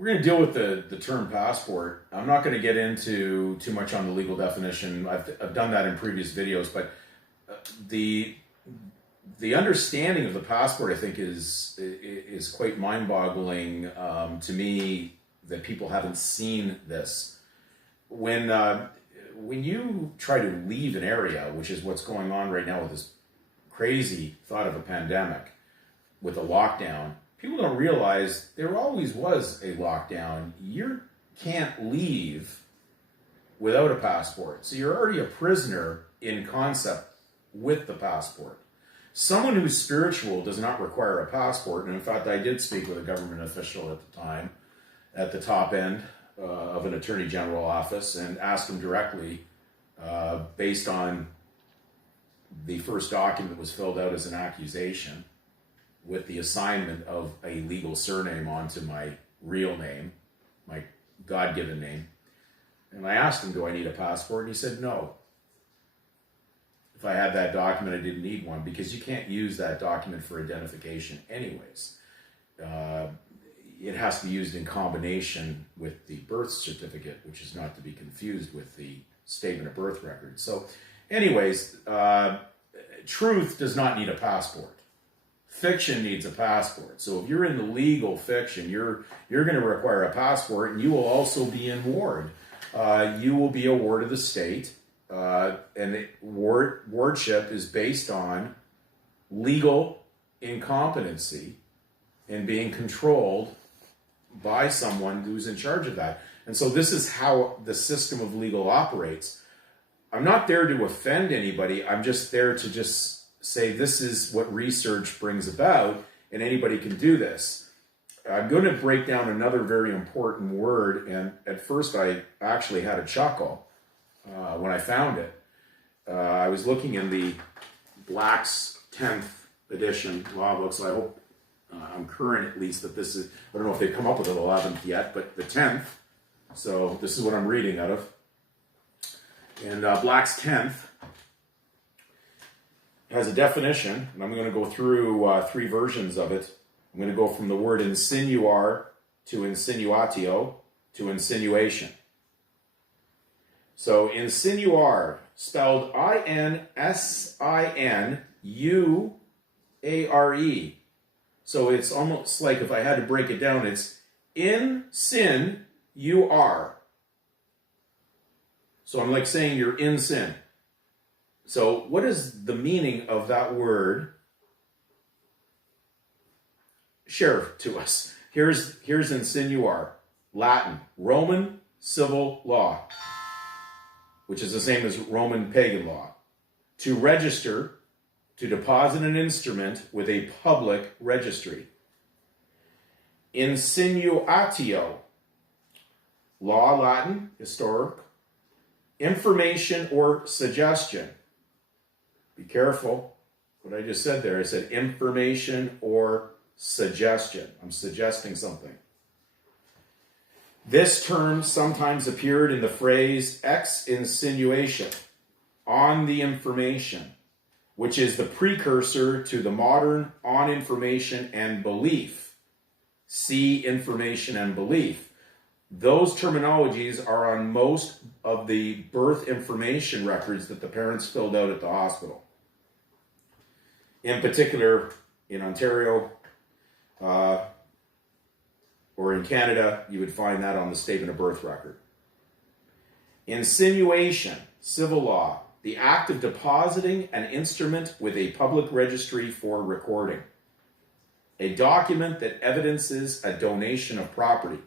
we're going to deal with the term passport. I'm not going to get into too much on the legal definition. I've done that in previous videos, but the understanding of the passport, I think, is quite mind-boggling to me, that people haven't seen this. When you try to leave an area, which is what's going on right now with this crazy thought of a pandemic, with a lockdown, people don't realize there always was a lockdown. You can't leave without a passport. So you're already a prisoner in concept with the passport. Someone who's spiritual does not require a passport. And in fact, I did speak with a government official at the time, at the top end of an attorney general office, and asked him directly, based on the first document that was filled out as an accusation, with the assignment of a legal surname onto my real name, my God-given name. And I asked him, do I need a passport? And he said, no. If I had that document, I didn't need one, because you can't use that document for identification anyways. It has to be used in combination with the birth certificate, which is not to be confused with the statement of birth record. So anyways, truth does not need a passport. Fiction needs a passport. So if you're in the legal fiction, you're going to require a passport, and you will also be in ward. You will be a ward of the state, and wardship is based on legal incompetency and being controlled by someone who's in charge of that. And so this is how the system of legal operates. I'm not there to offend anybody. I'm just there to just say this is what research brings about, and anybody can do this. I'm going to break down another very important word, and at first I actually had a chuckle when I found it. I was looking in the Black's 10th edition law book, so I hope I'm current at least that this is, I don't know if they've come up with an 11th yet, but the 10th, so this is what I'm reading out of. And Black's 10th has a definition, and I'm going to go through three versions of it. I'm going to go from the word insinuar to insinuatio to insinuation. So insinuar, spelled I-N-S-I-N-U-A-R-E. So it's almost like, if I had to break it down, it's in sin you are. So I'm like saying you're in sin. So what is the meaning of that word? Share to us. Here's insinuar, Latin, Roman civil law, which is the same as Roman pagan law. To register, to deposit an instrument with a public registry. Insinuatio, law, Latin, historic, information or suggestion. Be careful what I just said there. I said information or suggestion. I'm suggesting something. This term sometimes appeared in the phrase ex insinuation, on the information, which is the precursor to the modern on information and belief. See information and belief. Those terminologies are on most of the birth information records that the parents filled out at the hospital. In particular, in Ontario or in Canada, you would find that on the statement of birth record. Insinuation, civil law, the act of depositing an instrument with a public registry for recording. A document that evidences a donation of property.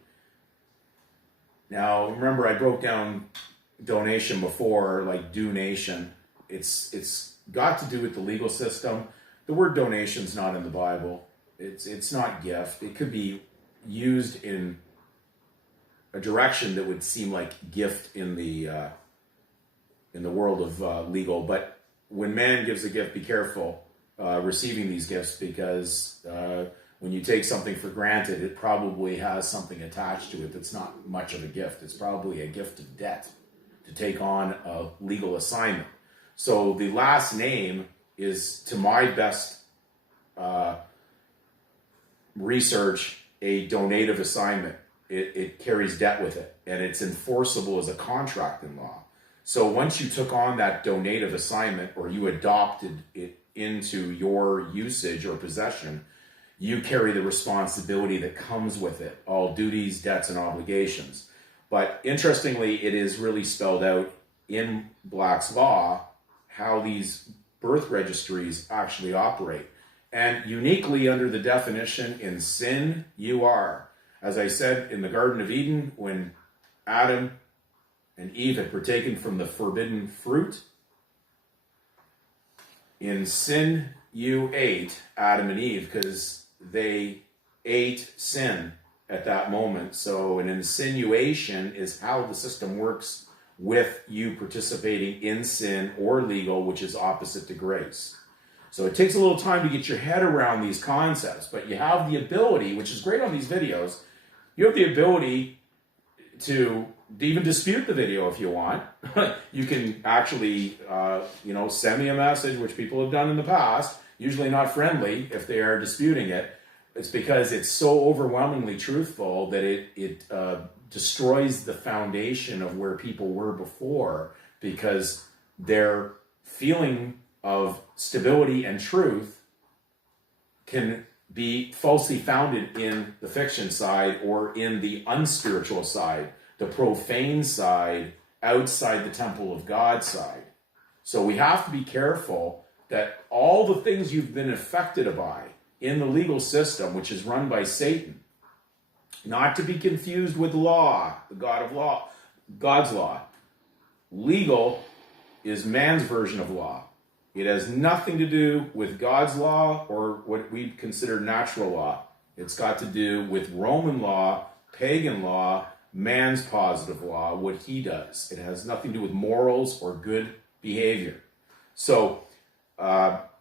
Now, remember, I broke down donation before, like donation. It's got to do with the legal system. The word donation is not in the Bible. It's not gift. It could be used in a direction that would seem like gift in the world of legal. But when man gives a gift, be careful receiving these gifts, because when you take something for granted, it probably has something attached to it that's not much of a gift. It's probably a gift of debt to take on a legal assignment. So the last name is, to my best research, a donative assignment. it carries debt with it, and it's enforceable as a contract in law. So once you took on that donative assignment, or you adopted it into your usage or possession, you carry the responsibility that comes with it, all duties, debts, and obligations. But interestingly, it is really spelled out in Black's law how these birth registries actually operate. And uniquely under the definition, in sin you are. As I said, in the Garden of Eden, when Adam and Eve had partaken from the forbidden fruit, in sin you ate, Adam and Eve, because they ate sin at that moment. So an insinuation is how the system works with you participating in sin or legal, which is opposite to grace. So it takes a little time to get your head around these concepts, but you have the ability, which is great on these videos, you have the ability to even dispute the video if you want. You can actually, send me a message, which people have done in the past, usually not friendly if they are disputing it. It's because it's so overwhelmingly truthful that it destroys the foundation of where people were before, because their feeling of stability and truth can be falsely founded in the fiction side or in the unspiritual side, the profane side, outside the temple of God side. So we have to be careful that all the things you've been affected by in the legal system, which is run by Satan, not to be confused with law, the God of law, God's law. Legal is man's version of law. It has nothing to do with God's law or what we consider natural law. It's got to do with Roman law, pagan law, man's positive law, what he does. It has nothing to do with morals or good behavior. So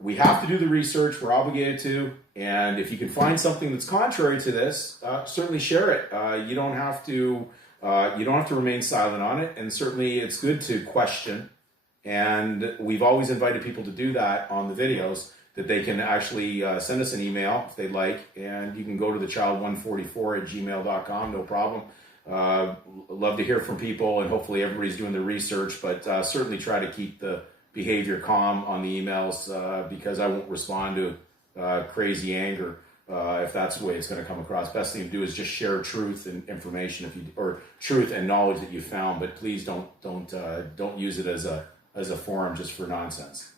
we have to do the research. We're obligated to. And if you can find something that's contrary to this, certainly share it. You don't have to remain silent on it. And certainly it's good to question. And we've always invited people to do that on the videos, that they can actually send us an email if they'd like. And you can go to thechild144@gmail.com, no problem. Love to hear from people, and hopefully everybody's doing the research, but certainly try to keep the behavior calm on the emails, because I won't respond to crazy anger if that's the way it's going to come across. Best thing to do is just share truth and information, or truth and knowledge that you found, but please don't use it as a forum just for nonsense.